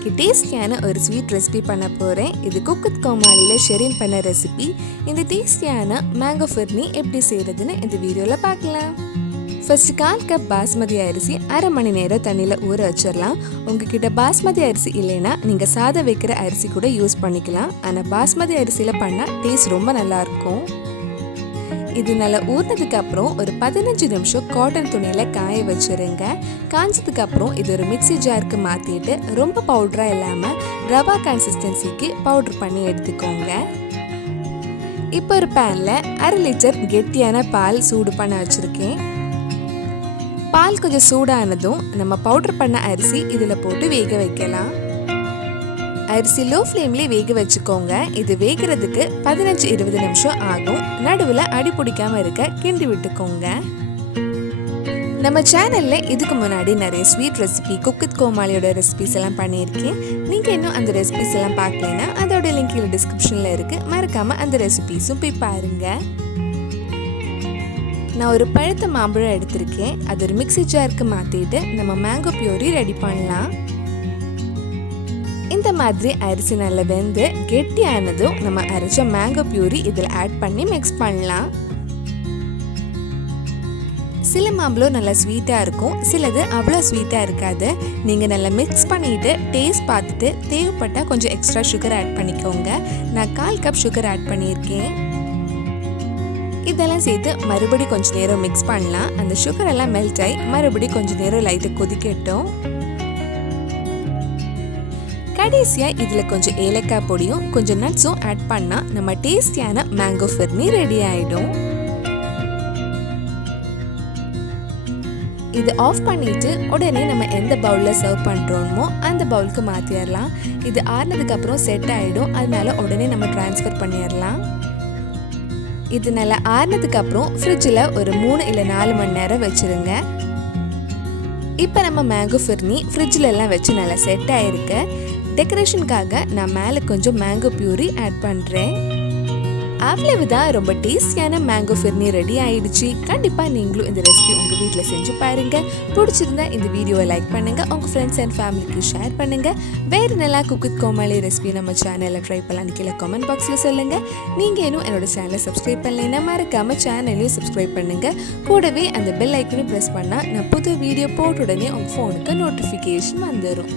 இன்னைக்கு டேஸ்டியான ஒரு ஸ்வீட் ரெசிபி பண்ண போகிறேன். இது குக்கு கோமாளில ஷெரின் பண்ண ரெசிபி. இந்த டேஸ்டியான மேங்கோ ஃபிர்னி எப்படி செய்கிறதுன்னு இந்த வீடியோவில் பார்க்கலாம். ஃபர்ஸ்ட் 1/4 கப் பாஸ்மதி அரிசி அரை மணி நேரம் தண்ணியில் ஊற வச்சிடலாம். உங்ககிட்ட பாஸ்மதி அரிசி இல்லைன்னா நீங்கள் சாதம் வைக்கிற அரிசி கூட யூஸ் பண்ணிக்கலாம். ஆனால் பாஸ்மதி அரிசியில் பண்ணால் டேஸ்ட் ரொம்ப நல்லாயிருக்கும். இது நல்லா ஊறினதுக்கு அப்புறம் ஒரு 15 நிமிஷம் காட்டன் துணியில் காய வச்சுருங்க. காஞ்சதுக்கு அப்புறம் இது ஒரு மிக்ஸி ஜாருக்கு மாற்றிட்டு ரொம்ப பவுடராக இல்லாமல் ரவா கன்சிஸ்டன்சிக்கு பவுடர் பண்ணி எடுத்துக்கோங்க. இப்போ ஒரு பேனில் 1/2 லிட்டர் கெட்டியான பால் சூடு பண்ண வச்சுருக்கேன். பால் கொஞ்சம் சூடானதும் நம்ம பவுடர் பண்ண அரிசி இதில் போட்டு வேக வைக்கலாம். அரிசி லோ ஃப்ளேம்லேயே வேக வச்சுக்கோங்க. இது வேகிறதுக்கு 15-20 நிமிஷம் ஆகும். நடுவில் அடி பிடிக்காமல் இருக்க கிண்டி விட்டுக்கோங்க. நம்ம சேனலில் இதுக்கு முன்னாடி நிறைய ஸ்வீட் ரெசிபி குக்கு கோமாளியோட ரெசிபிஸ் எல்லாம் பண்ணியிருக்கேன். நீங்கள் இன்னும் அந்த ரெசிபிஸ் எல்லாம் பார்க்கலன்னா அதோட லிங்க் கீழே டிஸ்கிரிப்ஷனில் இருக்குது. மறக்காமல் அந்த ரெசிபிஸும் போய் பாருங்கள். நான் ஒரு பழுத்த மாம்பழம் எடுத்திருக்கேன். அது ஒரு மிக்ஸி ஜாருக்கு மாற்றிட்டு நம்ம மேங்கோ பியூரி ரெடி பண்ணலாம். இந்த மாதிரி அரிசி நல்லா வெந்து கெட்டியானதும் நம்ம அரைச்ச மேங்கோ பியூரி இதில் ஆட் பண்ணி மிக்ஸ் பண்ணலாம். சில மாம்பழம் நல்லா ஸ்வீட்டாக இருக்கும், சிலது அவ்வளோ ஸ்வீட்டாக இருக்காது. நீங்கள் நல்லா மிக்ஸ் பண்ணிவிட்டு டேஸ்ட் பார்த்துட்டு தேவைப்பட்டால் கொஞ்சம் எக்ஸ்ட்ரா சுகர் ஆட் பண்ணிக்கோங்க. நான் 1/4 கப் சுகர் ஆட் பண்ணியிருக்கேன். இதெல்லாம் சேர்த்து மறுபடி கொஞ்சம் நேரம் மிக்ஸ் பண்ணலாம். அந்த சுகர் எல்லாம் மெல்ட் ஆகி மறுபடி கொஞ்சம் நேரம் லைட்டாக கொதிக்கட்டும். கடைசியாக இதில் கொஞ்சம் ஏலக்காய் பொடியும் கொஞ்சம் நட்ஸும் ஆட் பண்ணால் நம்ம டேஸ்டியான மேங்கோ ஃபிர்னி ரெடி ஆகிடும். இது ஆஃப் பண்ணிட்டு உடனே நம்ம எந்த பவுலில் சர்வ் பண்ணுறோமோ அந்த பவுலுக்கு மாற்றிடலாம். இது ஆறுனதுக்கு அப்புறம் செட் ஆகிடும். அதனால உடனே நம்ம ட்ரான்ஸ்ஃபர் பண்ணிடலாம். இது நல்லா ஆறுனதுக்கு அப்புறம் ஃப்ரிட்ஜில் ஒரு 3 இல்லை 4 மணி நேரம் வச்சுருங்க. இப்போ நம்ம மேங்கோ ஃபிர்னி ஃப்ரிட்ஜில் எல்லாம் வச்சு நல்லா செட் ஆகிருக்கு. டெக்கரேஷனுக்காக நான் மேலே கொஞ்சம் மேங்கோ பியூரி ஆட் பண்ணுறேன். அவ்வளவுதான், ரொம்ப டேஸ்டியான மேங்கோ ஃபிர்னி ரெடி ஆயிடுச்சு. கண்டிப்பாக நீங்களும் இந்த ரெசிபி உங்கள் வீட்டில் செஞ்சு பாருங்கள். பிடிச்சிருந்தா இந்த வீடியோவை லைக் பண்ணுங்கள், உங்கள் ஃப்ரெண்ட்ஸ் அண்ட் ஃபேமிலிக்கு ஷேர் பண்ணுங்கள். வேறு நல்லா குக்கு கோமாளி ரெசிபி நம்ம சேனலில் ட்ரை பண்ணலான்னு கீழே கமெண்ட் பாக்ஸில் சொல்லுங்கள். நீங்கள் இன்னும் என்னோட சேனலை சப்ஸ்கிரைப் பண்ணலைன்னா மறக்காமல் சேனலையும் சப்ஸ்கிரைப் பண்ணுங்கள். கூடவே அந்த பெல் ஐக்கனையும் ப்ரெஸ் பண்ணால் நான் புது வீடியோ போட்ட உடனே உங்கள் ஃபோனுக்கு நோட்டிஃபிகேஷன் வந்துடும்.